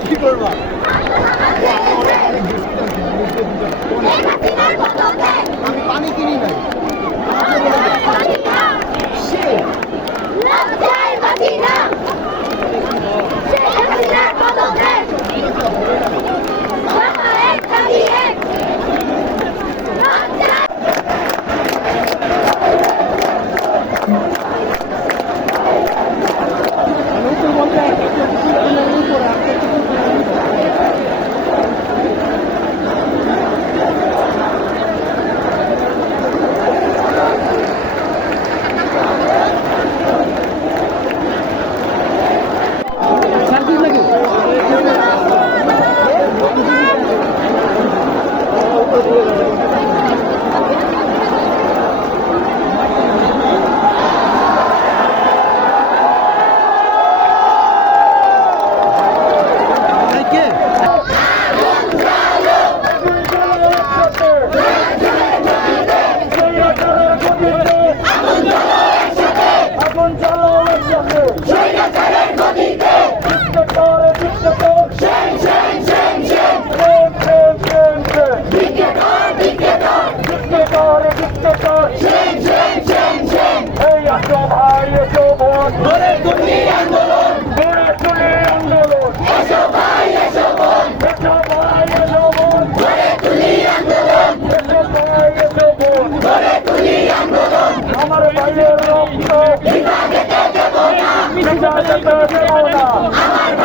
কি করবা আমি পানি কিনি নাই আমার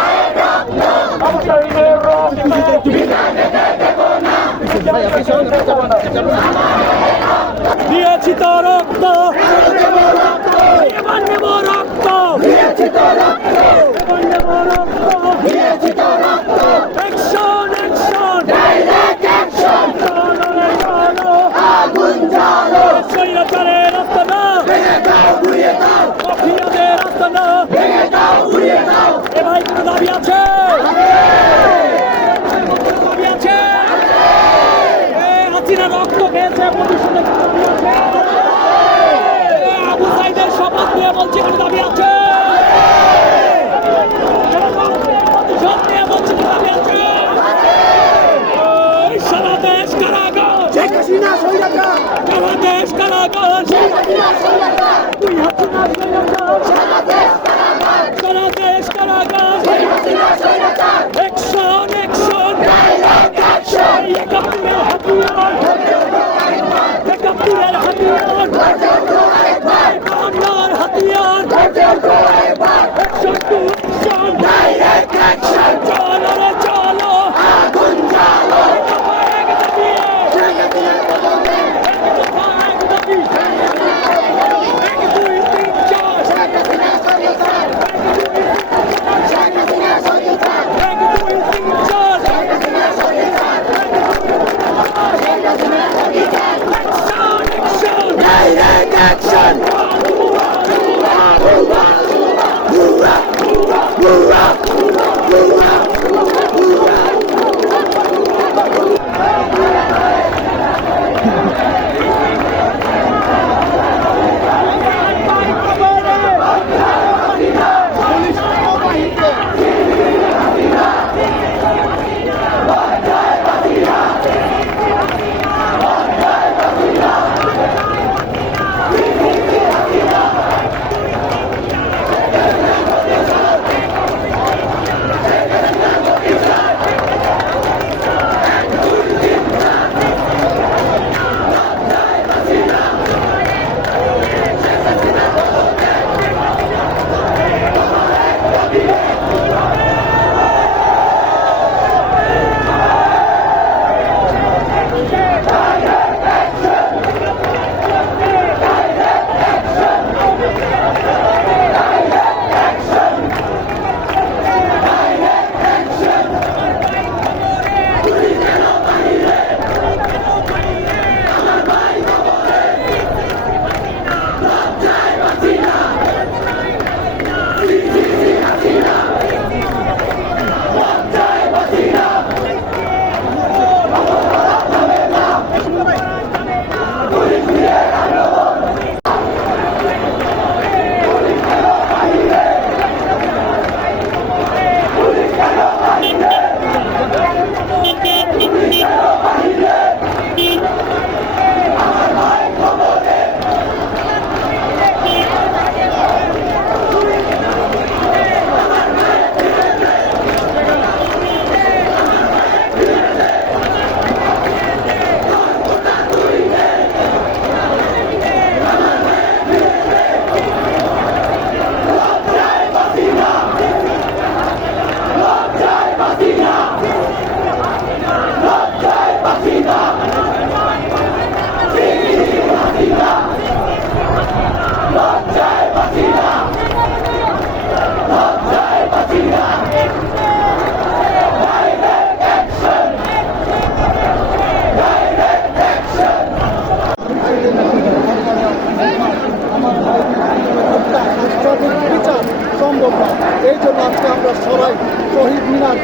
সম্ভব নয়। এই জন্য আজকে আমরা সবাই শহীদ মিনার,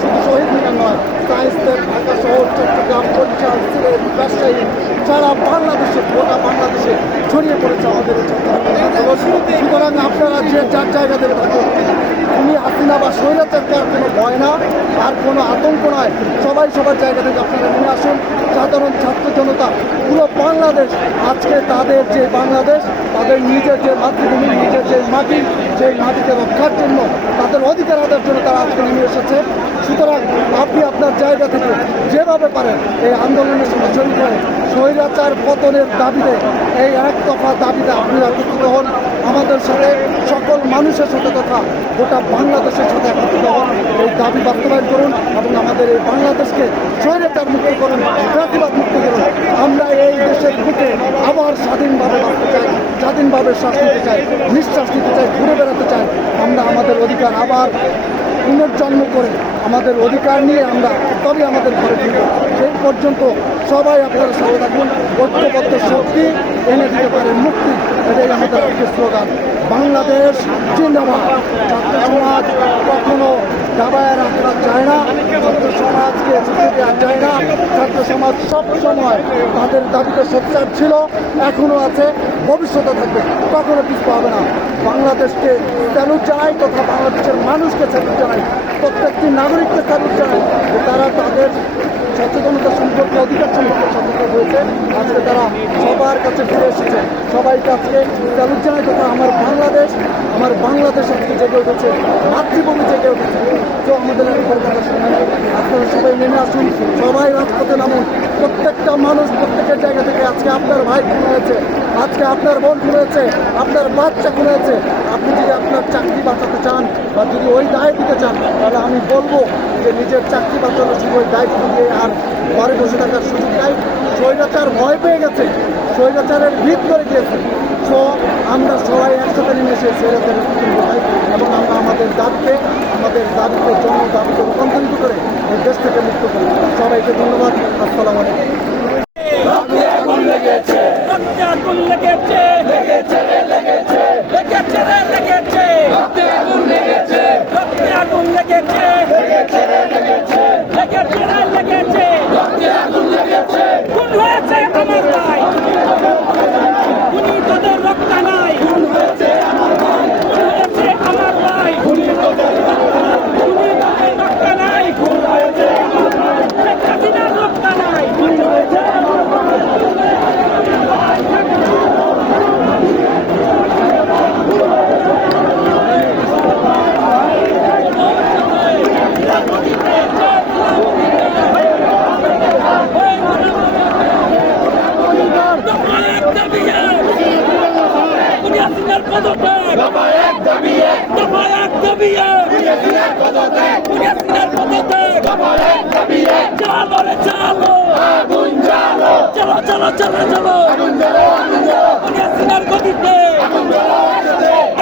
শুধু শহীদ মিনার নয়, সায়েন্স লেক, ঢাকা শহর, চট্টগ্রাম, বরিশাল, সিলেট, রাজশাহী, সারা বাংলাদেশে, গোটা বাংলাদেশে ছড়িয়ে পড়েছে আমাদের এই চট্টগ্রাম। সুতরাং আপনারা যে যার জায়গা থেকে থাকুন, উনি হাসিনা বা স্বৈরাচারকে আর কোনো ভয় না, আর কোনো আতঙ্ক নয়। সবাই সবার জায়গা থেকে আপনারা নিয়ে আসুন। সাধারণ ছাত্র জনতা, পুরো বাংলাদেশ আজকে তাদের যে বাংলাদেশ, তাদের নিজের যে মাতৃভূমি, নিজের যে মাটি, সেই মাটিকে রক্ষার জন্য, তাদের অধিকার আদায়ের জন্য তারা আজকে নেমে এসেছে। সুতরাং আপনি আপনার জায়গা থেকে যেভাবে পারেন এই আন্দোলনের সঙ্গে জড়িত হয়ে স্বৈরাচার পতনের দাবিতে, এই এক দফা দাবিতে আপনি একত্রিত হন। আমাদের সাথে সকল মানুষের সাথে তথা গোটা বাংলাদেশের সাথে একত্রিত হন। এই দাবি বাস্তবায়ন করুন এবং আমাদের এই বাংলাদেশকে স্বৈরাচার মুক্ত করুন, জাতিবাদ মুক্ত করুন। আমরা এই দেশের বুকে আবার স্বাধীনভাবে বাঁচতে চাই, স্বাধীনভাবে শ্বাস নিতে চাই, নিঃশ্বাস নিতে চাই, ঘুরে বেড়াতে চাই। আমরা আমাদের অধিকার আবার পুনর্জন্ম করে আমাদের অধিকার নিয়ে আমরা তবে আমাদের ঘরে ফিরব। সেই পর্যন্ত সবাই আপনারা সাথে থাকুন। ঐক্যবদ্ধ শক্তি এনে দিতে পারে মুক্তি, এটাই আমাদের আজকের স্লোগান। বাংলাদেশ জিন্দাবাদ। ছাত্র সমাজ কখনো দাবায় রাখা যায় না, ছাত্র সমাজকে ছুটে দেওয়া যায় না। ছাত্র সমাজ সবসময় তাদের দাবিতে সোচ্চার ছিল, এখনও আছে, ভবিষ্যতে থাকবে, কখনো পিছু হবে না। বাংলাদেশকে স্যালুট জানাই তথা বাংলাদেশের মানুষকে স্যালুট জানাই, প্রত্যেকটি নাগরিককে স্যালুট জানাই যে তারা তাদের সচেতনতা সম্পর্কে, অধিকার সম্পর্কে সচেতন হয়েছে। আজকে তারা সবার কাছে ফিরে এসেছে। সবাইকে আজকে স্যালুট জানাই তথা আমার বাংলাদেশ আজকে জেগে উঠেছে, মাতৃভূমি জেগে উঠেছে। তো আমাদের একবার কথা শোনায় আপনারা সবাই নেমে আসুন, সবাই রাজপথে নামুন। প্রত্যেকটা মানুষ প্রত্যেকের জায়গা থেকে আজকে আপনার ভাই খুন হয়েছে, আজকে আপনার বোন খুন হয়েছে, আপনার বাচ্চা খুন হয়েছে। আপনি যদি আপনার চাকরি বাঁচাতে চান বা যদি ওই দায় দিতে চান, তাহলে আমি বলবো যে নিজের চাকরি বাঁচানোর শুধু ওই দায়িত্ব দিয়ে আর ঘরে বসে থাকার সুযোগ নাই। স্বৈরাচার ভয় পেয়ে গেছে, স্বৈরাচারের ভিত করে গিয়েছে। তো আমরা সবাই একসাথে নেমে এসে স্বৈরাচারের ভিতরে বোঝাই এবং আমরা আমাদের দাবিকে জনদাবিতে রূপান্তরিত করে এই দেশ থেকে মুক্ত করি। সবাইকে ধন্যবাদ। আসসালামু আলাইকুম। রক্তে আগুন লেগেছে, রক্তে আগুন লেগেছে, লেগেছে রে লেগেছে, লেগেছে রে লেগেছে, রক্তে আগুন লেগেছে, রক্তে আগুন লেগেছে, লেগেছে রে লেগেছে, লেগেছে রে লেগেছে, রক্তে আগুন লেগেছে। খুন হয়েছে আমার ভাই, খুনি তোদের রক্ত নাই, খুন হয়েছে আমার ভাই, খুন হয়েছে আমার ভাই, খুনি তোদের রক্ত নাই, খুন হয়েছে আমার ভাই, শেখ হাসিনার রক্ত নাই, খুন হয়েছে আমার ভাই। চলো চলো চলো সিনার গতিতে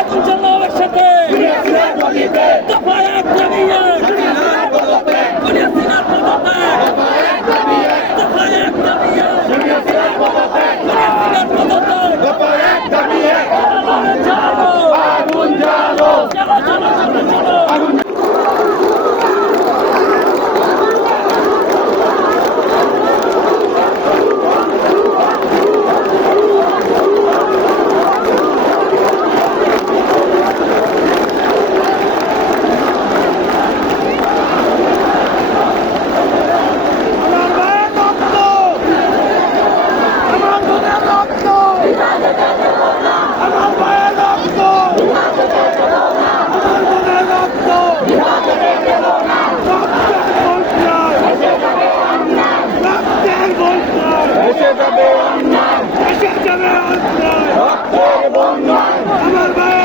এখন চলো একসাথে দফা এক দাবি এক সিনার পদত্যাগ দফা এক দাবি এক সিনার পদত্যাগ চলো আগুন জ্বালো চলো চলো চলো চলো আমার ভাই